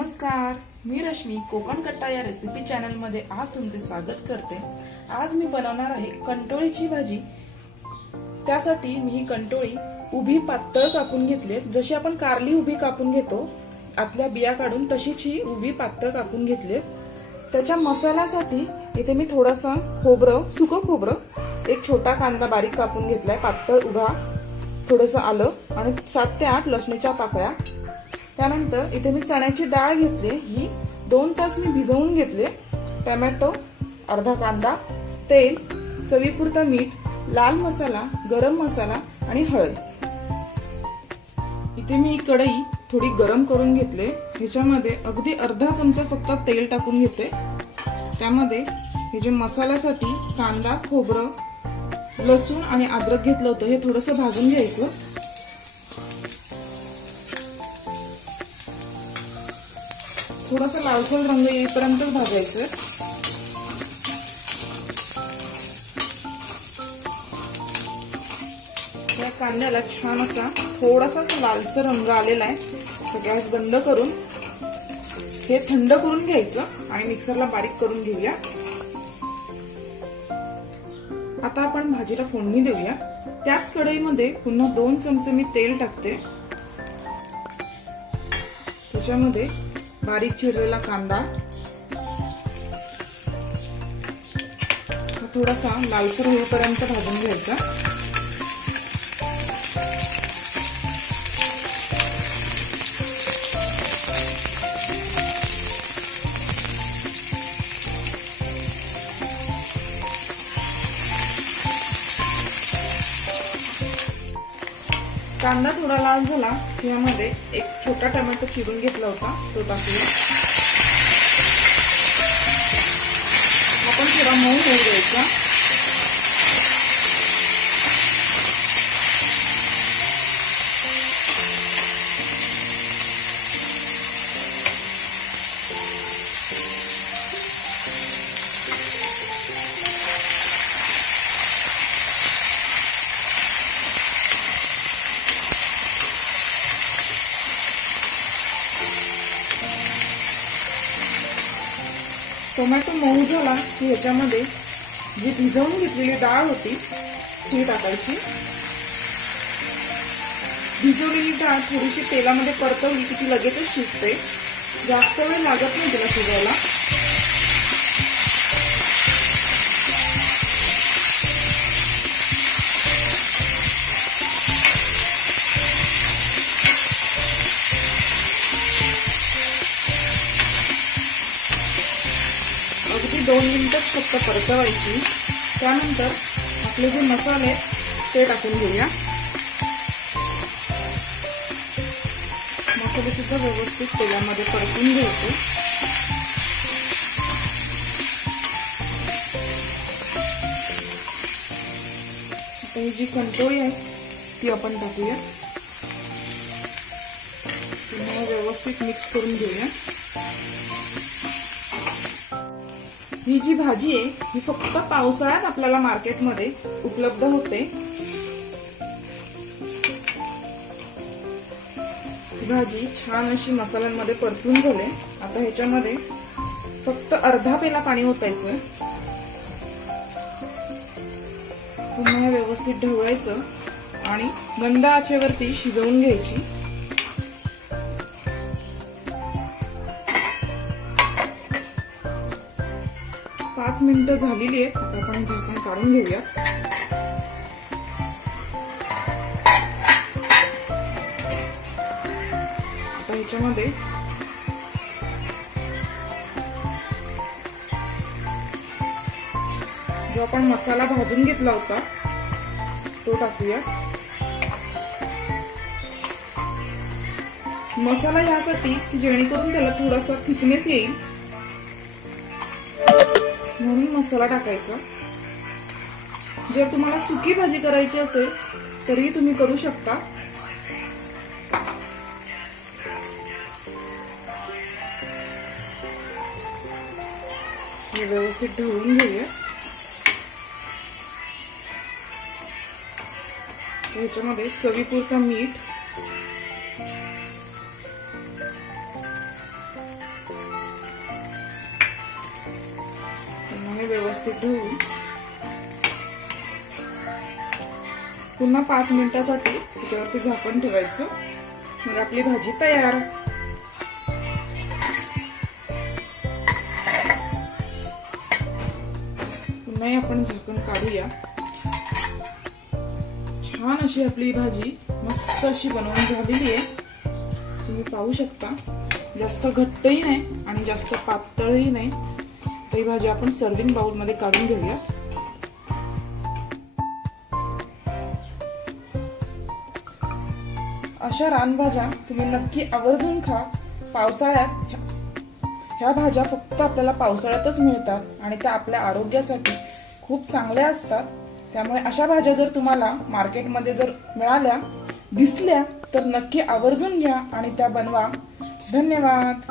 नमस्कार, मी रश्मी कोकण कट्टा या रेसिपी चॅनल मध्ये आज तुमचे स्वागत करते। आज मी बनवणार आहे कंटोळीची भाजी। त्यासाठी मी ही कंटोळी उभी पातळ कापून घेतली, जशी आपण कारली उभी कापून घेतो आतल्या बिया काढून तशीच ही उभी पातळ कापून घेतली। त्याच्या मसाल्यासाठी इथे मी थोडासा खोबरं, सुकं खोबरं, एक छोटा कांदा बारीक कापून घेतलाय पातळ उभा, थोडंसं आलं आणि 7 ते 8 लसणीच्या पाकळ्या। त्यानंतर इथे मी चण्याची डाळ घेतली, ही 2 तास मी भिजवून घेतले। टोमॅटो, अर्धा कांदा, तेल, चवीपुरतं मीठ, लाल मसाला, गरम मसाला आणि हळद। इथे मी ही कढई थोडी गरम करून घेतले। ह्याच्यामध्ये अगदी अर्धा चमचा फक्त तेल टाकून घेते। त्यामध्ये हे जे मसाल्यासाठी कांदा, खोबरं, लसूण आणि अद्रक घेतलं होतं हे थोडंसं भाजून घ्यायचं। थोडासा लालसर रंग येईपर्यंत भाजायचं। या कांद्याला छान असा थोडासा लालसर रंग आलेला आहे, तर गॅस बंद करून हे थंड करून घ्यायचं आणि मिक्सरला बारीक करून घेऊया। आता आपण भाजीला फोडणी देऊया। त्याच कढईमध्ये पुन्हा 2 चमचे मी तेल टाकते। त्याच्यामध्ये बारीक चिरलेला कांदा, थोडासा लालसर होईपर्यंत भाजून घ्यायचा। कांदा थोडा लाल झाला की यामध्ये एक छोटा टोमॅटो चिरून घेतला होता तो टाकूया। आपण थोडा मऊ होऊ द्यायचा। टोमॅटो मऊ झाला की ह्याच्यामध्ये जी भिजवून घेतलेली डाळ होती ती टाकायची। भिजवलेली डाळ थोडीशी तेलामध्ये परतवली की ती लगेचच शिजते, जास्त वेळ लागत नाही तिला शिजायला। अगदी 2 मिनिटच फक्त परतवायची। त्यानंतर आपले जे मसाले ते टाकून घेऊया। मसाले सुद्धा व्यवस्थित तेलामध्ये परतून घ्यायचे। आता ही जी कंटोळी आहे ती आपण टाकूया, पुन्हा व्यवस्थित मिक्स करून घेऊया। ही जी भाजी आहे ही फक्त पावसाळ्यात आपल्याला मार्केटमध्ये उपलब्ध होते। भाजी छान अशी मसाल्यांमध्ये परतून झाले। आता ह्याच्यामध्ये फक्त अर्धा पेला पाणी ओतायचं, पुन्हा व्यवस्थित ढवळायचं आणि मंद आचेवरती शिजवून घ्यायची। 5 मिनिटं झालेली आहेत। आता आपण झाकण काढून घेऊया। आता ह्याच्यामध्ये जो आपण मसाला भाजून घेतला होता तो टाकूया। मसाला यासाठी जेणेकरून त्याला थोडासा थिकनेस येईल म्हणून मसाला टाकायचा। जर तुम्हाला सुकी भाजी करायची असेल तरी तुम्ही करू शकता। हे व्यवस्थित ढवळून घेऊया। ह्याच्यामध्ये चवीपुरतं मीठ, ढवळून पुन्हा 5 मिनिटांसाठी त्याच्यावरती झाकण ठेवायचं. मग आपली भाजी तयार. पुन्हा आपण झाकण काढूया. छान अशी आपली भाजी मस्त अशी बनवून झालेली आहे. तुम्ही पाहू शकता, जास्त घट्टही नाही आणि जास्त पातळही नाही. तर ही भाजी आपण सर्विंग बाउल मध्ये काढून घेऊया. अशा रानभाज्या तुम्ही नक्की आवर्जून खा. पावसाळ्यात ह्या भाज्या फक्त आपल्याला पावसाळ्यातच मिळतात आणि त्या आपल्या आरोग्यासाठी खूप चांगल्या असतात. त्यामुळे अशा भाज्या जर तुम्हाला मार्केटमध्ये जर मिळाल्या, दिसल्या, तर नक्की आवर्जून घ्या आणि त्या बनवा. धन्यवाद.